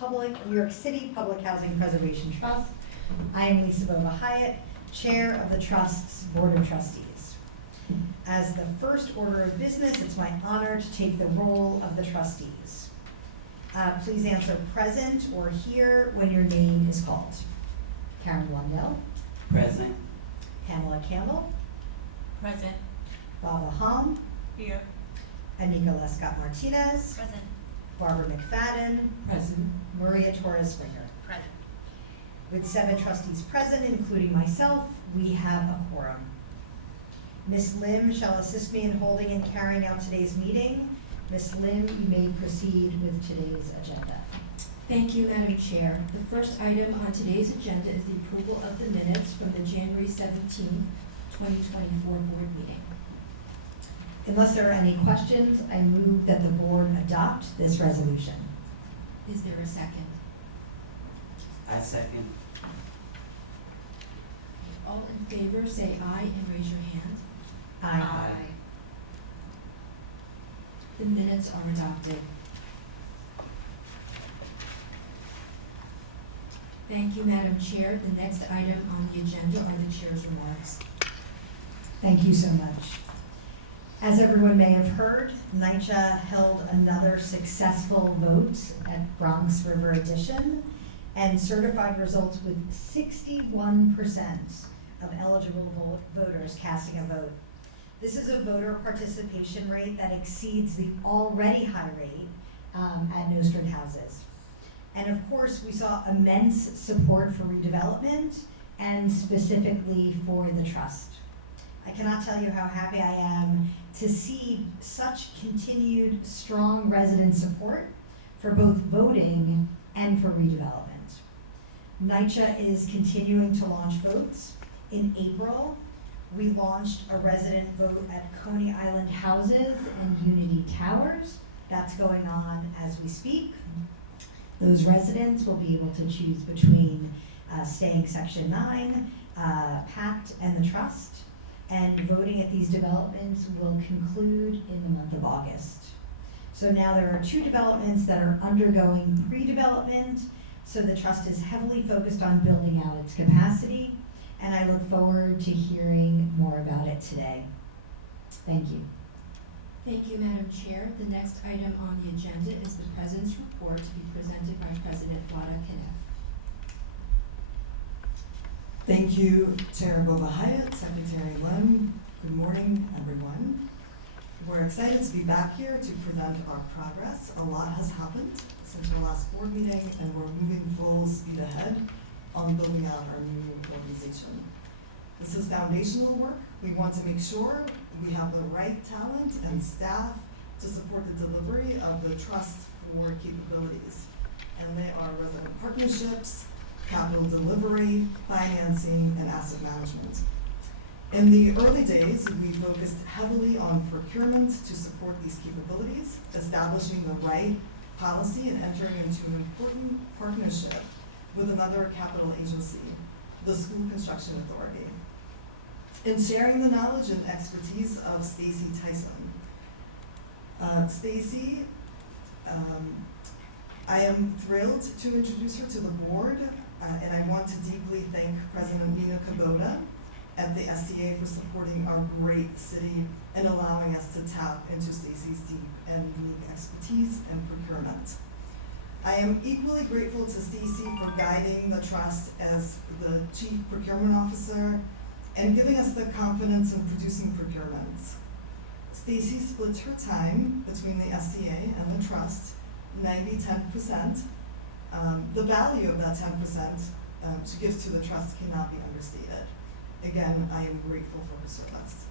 New York City Public Housing Preservation Trust. I am Lisa Bova Hyatt, Chair of the Trust's Board of Trustees. As the first order of business, it's my honor to take the role of the trustees. Please answer present or here when your name is called. Karen Blundell. Present. Pamela Campbell. Present. Bava Hom. Here. Anika Lescott Martinez. Present. Barbara McFadden. Present. Maria Torres Springer. Present. With 7 trustees present, including myself, we have a quorum. Ms. Lim shall assist me in holding and carrying out today's meeting. Ms. Lim, you may proceed with today's agenda. Thank you, Madam Chair. The first item on today's agenda is the approval of the minutes from the January 17th, 2024 board meeting. Unless there are any questions, I move that the board adopt this resolution. Is there a second? I second. All in favor, say aye and raise your hand. Aye. The minutes are adopted. Thank you, Madam Chair. The next item on the agenda are the chair's remarks. Thank you so much. As everyone may have heard, NYCHA held another successful vote at Bronx River Edition and certified results with 61% of eligible voters casting a vote. This is a voter participation rate that exceeds the already high rate at Nostrand houses. And of course, we saw immense support for redevelopment and specifically for the trust. I cannot tell you how happy I am to see such continued strong resident support for both voting and for redevelopment. NYCHA is continuing to launch votes. In April, we launched a resident vote at Coney Island Houses and Unity Towers. That's going on as we speak. Those residents will be able to choose between staying Section 9, PACT, and the Trust. And voting at these developments will conclude in the month of August. So now there are 2 developments that are undergoing pre-development, so the Trust is heavily focused on building out its capacity, and I look forward to hearing more about it today. Thank you. Thank you, Madam Chair. The next item on the agenda is the President's report to be presented by President Vlada Kanev. Thank you, Chair Bova Hyatt, Secretary Lim. Good morning, everyone. We're excited to be back here to present our progress. A lot has happened since our last board meeting, and we're moving full speed ahead on building out our new organization. This is foundational work. We want to make sure we have the right talent and staff to support the delivery of the Trust's 4 capabilities. And they are resident partnerships, capital delivery, financing, and asset management. In the early days, we focused heavily on procurement to support these capabilities, establishing the right policy and entering into an important partnership with another capital agency, the School Construction Authority, in sharing the knowledge and expertise of Stacy Tyson. Stacy, I am thrilled to introduce her to the board, and I want to deeply thank President Nina Kubota at the SCA for supporting our great city and allowing us to tap into Stacy's deep and unique expertise in procurement. I am equally grateful to Stacy for guiding the Trust as the Chief Procurement Officer and giving us the confidence in producing procurements. Stacy splits her time between the SCA and the Trust, 90-10%. The value of that 10% she gives to the Trust cannot be understated. Again, I am grateful for her service.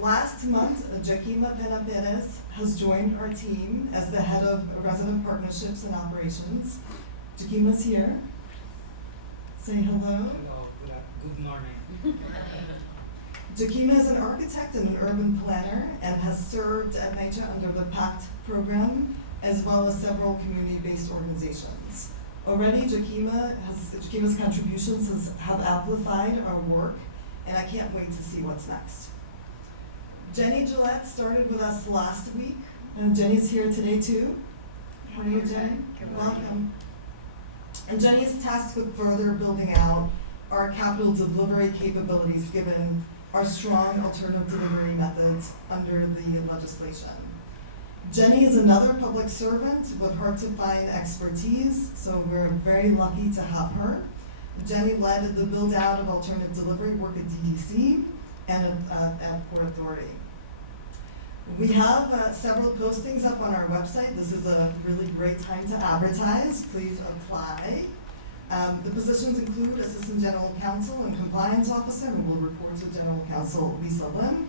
Last month, Joaquima Pena Perez has joined our team as the head of resident partnerships and operations. Joaquima's here. Say hello. Hello, good morning. Joaquima is an architect and an urban planner and has served at NYCHA under the PACT program as well as several community-based organizations. Already, Joaquima's contributions have amplified our work, and I can't wait to see what's next. Jenny Gillette started with us last week, and Jenny's here today too. How are you, Jenny? Welcome. And Jenny is tasked with further building out our capital delivery capabilities given our strong alternative delivery methods under the legislation. Jenny is another public servant with hard-to-find expertise, so we're very lucky to have her. Jenny led the build-out of alternative delivery work at DDC and at Port Authority. We have several postings up on our website. This is a really great time to advertise. Please apply. The positions include Assistant General Counsel and Compliance Officer, who will report to General Counsel Lisa Lim.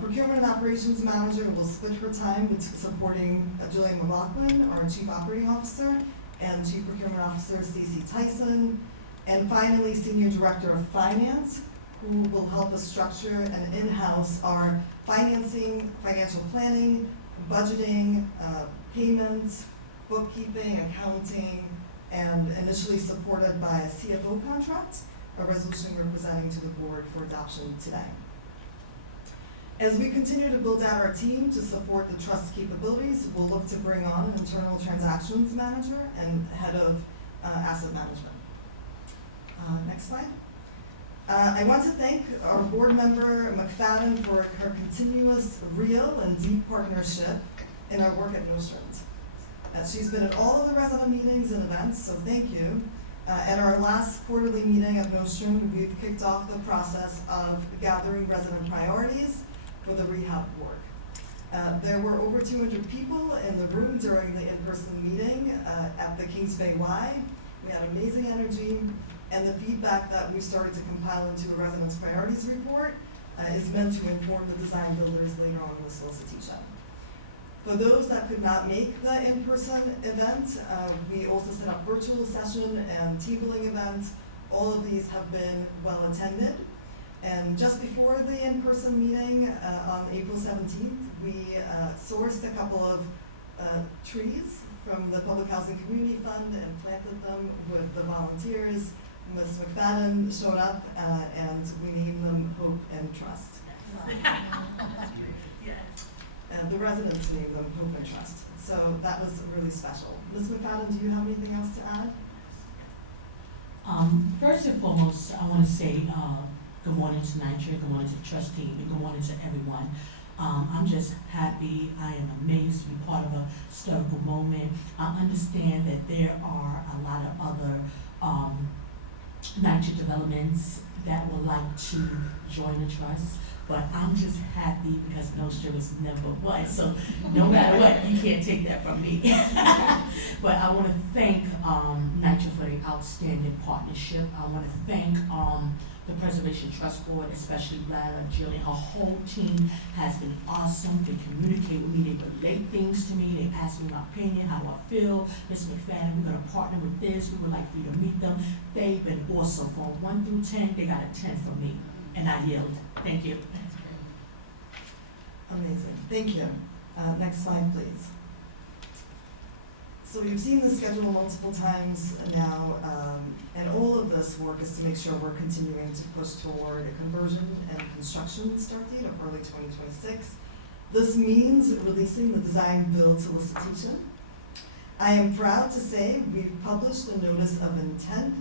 Procurement and Operations Manager will split her time with supporting Julian McLaughlin, our Chief Operating Officer, and Chief Procurement Officer Stacey Tyson. And finally, Senior Director of Finance, who will help us structure and in-house our financing, financial planning, budgeting, payments, bookkeeping, accounting, and initially supported by a CFO contract, a resolution we're presenting to the board for adoption today. As we continue to build out our team to support the trust capabilities, we'll look to bring on an internal transactions manager and head of asset management. Next slide. I want to thank our board member McFadden for her continuous, real, and deep partnership in our work at Nostrand. She's been at all of the resident meetings and events, so thank you. At our last quarterly meeting at Nostrand, we've kicked off the process of gathering resident priorities for the rehab work. There were over 200 people in the room during the in-person meeting at the Kings Bay Y. We had amazing energy, and the feedback that we started to compile into a residence priorities report is meant to inform the design builders later on in the solicitation. For those that could not make the in-person event, we also set up virtual session and tabling events. All of these have been well attended. And just before the in-person meeting on April 17th, we sourced a couple of trees from the Public Housing Community Fund and planted them with the volunteers. Ms. McFadden showed up and we named them Hope and Trust. And the residents named them Hope and Trust. So that was really special. Ms. McFadden, do you have anything else to add? First and foremost, I want to say good morning to Nigeria, good morning to the trust team, and good morning to everyone. I'm just happy, I am amazed to be part of a historical moment. I understand that there are a lot of other Nigeria developments that would like to join the trust, but I'm just happy because Nostra was number one, so no matter what, you can't take that from me. But I want to thank NYCHA for the outstanding partnership. I want to thank the Preservation Trust Board, especially Lara, Jillian, her whole team has been awesome. They communicate with me, they relate things to me, they ask me my opinion, how I feel. Ms. McFadden, we're gonna partner with this, we would like for you to meet them. They've been awesome. From 1 through 10, they got a 10 from me, and I yield. Thank you. Amazing, thank you. Next slide, please. So you've seen the schedule multiple times now, and all of this work is to make sure we're continuing to push toward a conversion and construction start date of early 2026. This means releasing the design build solicitation. I am proud to say we've published a notice of intent,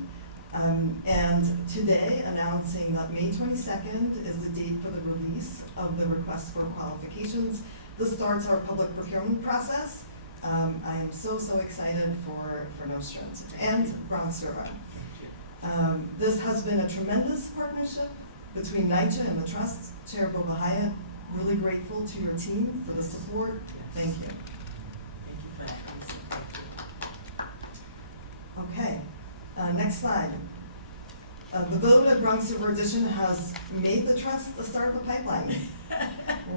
and today announcing that May 22nd is the date for the release of the request for qualifications. This starts our public procurement process. I am so excited for Nostrand and Bronx River. This has been a tremendous partnership between NYCHA and the Trust. Chair Boba Hyatt, really grateful to your team for the support. Thank you. Thank you for that, Lisa. Okay, next slide. The vote at Bronx River Edition has made the Trust the start of the pipeline.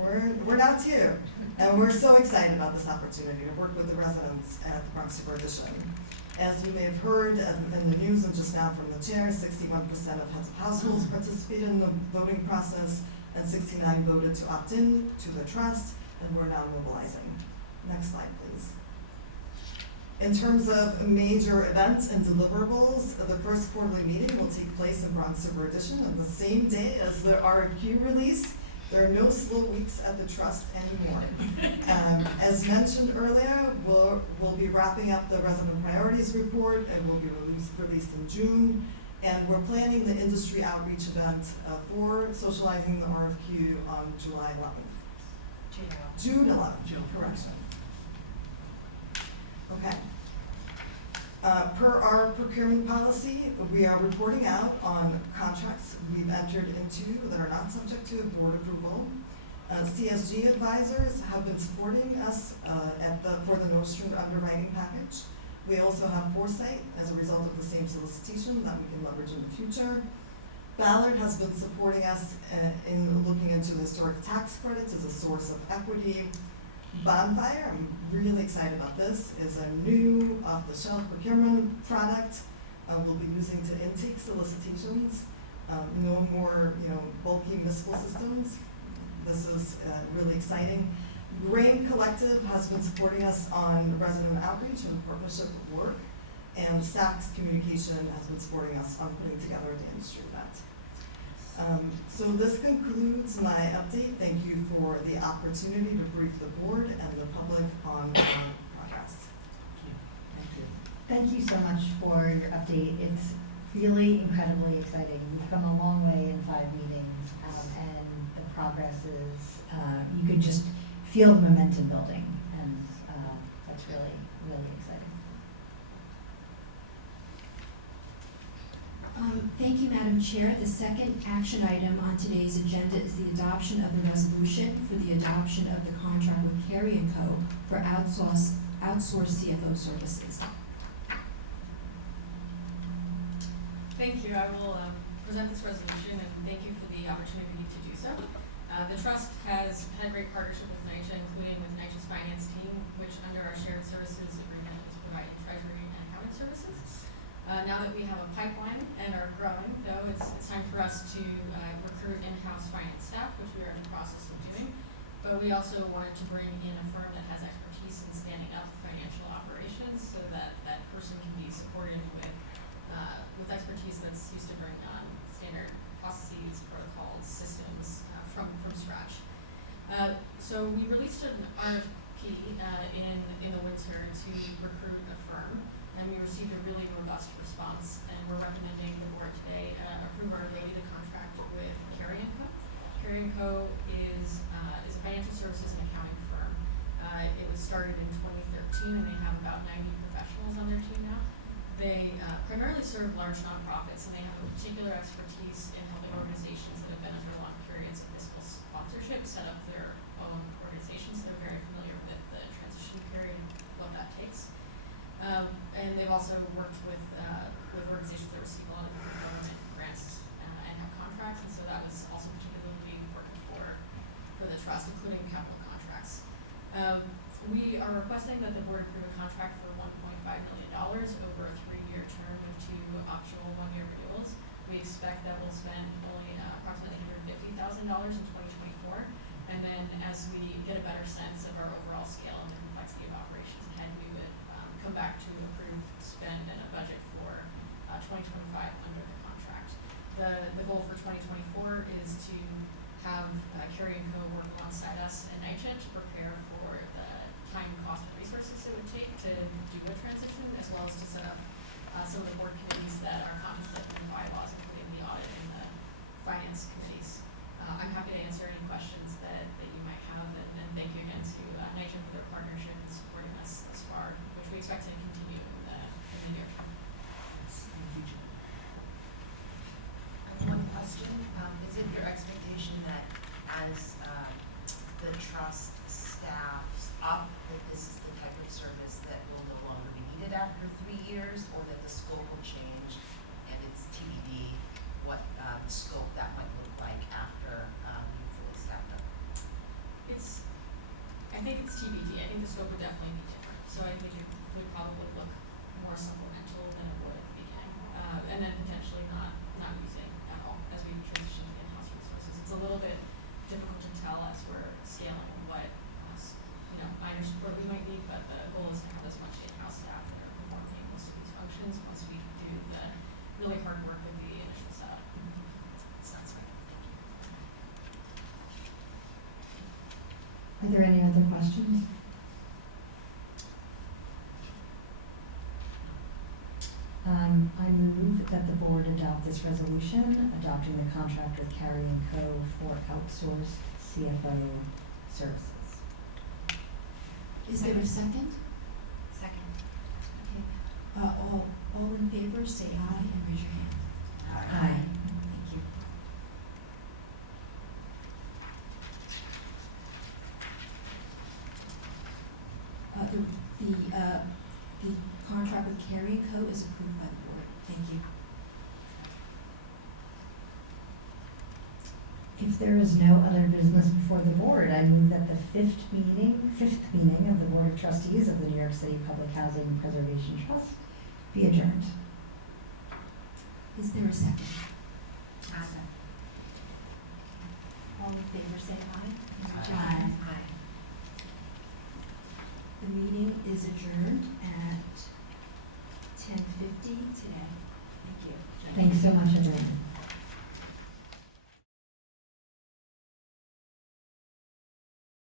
We're now too, and we're so excited about this opportunity to work with the residents at the Bronx River Edition. As you may have heard in the news and just now from the chair, 61% of heads of households participated in the voting process, and 69 voted to opt in to the trust, and we're now mobilizing. Next slide, please. In terms of major events and deliverables, the first quarterly meeting will take place in Bronx River Edition on the same day as the RFQ release There are no slow weeks at the trust anymore. As mentioned earlier, we'll be wrapping up the resident priorities report and will be released in June. And we're planning the industry outreach event for socializing the RFQ on July 11th. June 11th, correction. Okay. Per our procurement policy, we are reporting out on contracts we've entered into that are not subject to board approval. CSG advisors have been supporting us for the Nordstrom underwriting package. We also have Foresight as a result of the same solicitation that we can leverage in the future. Ballard has been supporting us in looking into the historic tax credits as a source of equity. Bonfire, I'm really excited about this, is a new off-the-shelf procurement product we'll be using to intake solicitations. No more, bulky municipal systems. This is really exciting. Grain Collective has been supporting us on resident outreach and partnership work, and Saks Communication has been supporting us on putting together the industry event. So this concludes my update. Thank you for the opportunity to brief the board and the public on our progress. Thank you. Thank you so much for your update. It's really incredibly exciting. We've come a long way in 5 meetings, and the progress is, you can just feel the momentum building, and that's really, really exciting. Thank you, Madam Chair. The second action item on today's agenda is the adoption of the resolution for the adoption of the contract with Carey & Co. for outsourced CFO services. Thank you. I will present this resolution, and thank you for the opportunity to do so. The trust has had great partnership with NYCHA, including with NYCHA's finance team, which under our shared services agreement is providing treasury and accounting services. Now that we have a pipeline and are growing, though, it's time for us to recruit in-house finance staff, which we are in the process of doing. But we also wanted to bring in a firm that has expertise in standing up financial operations, so that that person can be supported with expertise that's used to bring on standard processes, protocols, systems from scratch. So we released an RFP in the winter to recruit a firm, and we received a really robust response, and we're recommending the board today approve our ability to contract with Carey & Co. Carey & Co. is a financial services and accounting firm. It was started in 2013, and they have about 90 professionals on their team now. They primarily serve large nonprofits, and they have a particular expertise in helping organizations that have been under long periods of fiscal sponsorship set up their own organizations. They're very familiar with the transition period and what that takes. And they've also worked with organizations that receive a lot of government grants and have contracts, and so that was also particularly important for the trust, including capital contracts. We are requesting that the board approve a contract for $1.5 million over a 3-year term of 2 optional 1-year renewals. We expect that we'll spend only approximately $150,000 in 2024, and then as we get a better sense of our overall scale and the complexity of operations ahead, we would come back to approve spend and a budget for 2025 under the contract. The goal for 2024 is to have Carey & Co. work alongside us and NYCHA to prepare for the time, cost, and resources it would take to do a transition, as well as to set up some of the board committees that are contemplated in the bylaws, including the audit and the finance committees. I'm happy to answer any questions that you might have, and thank you again to NYCHA for their partnership and supporting us thus far, which we expect to continue in the near term. I have one question. Is it your expectation that as the trust staffs up, that this is the type of service that will no longer be needed after 3 years, or that the scope will change and it's TBD what the scope that might look like after you've fully staffed up? I think it's TBD. I think the scope would definitely be different. So I think it would probably look more supplemental than it would at the beginning, and then potentially not using at all as we transition to in-house resources. It's a little bit difficult to tell as we're scaling what minor support we might need, but the goal is to have as much in-house staff that are performing most of these functions once we do the really hard work of the initial setup. Sounds right. Thank you. Are there any other questions? I move that the board adopt this resolution, adopting the contract with Carrie and Co. for outsourced CFO services. Is there a second? Second. Okay. All in favor, say aye and raise your hand. Aye. Thank you. The contract with Carrie and Co. is approved by the board. Thank you. If there is no other business before the board, I move that the fifth meeting of the Board of Trustees of the New York City Public Housing Preservation Trust be adjourned. Is there a second? Second. All in favor, say aye. and raise your Aye. hand. Aye. The meeting is adjourned at 10:50 today. Thank you. Thanks so much, everyone.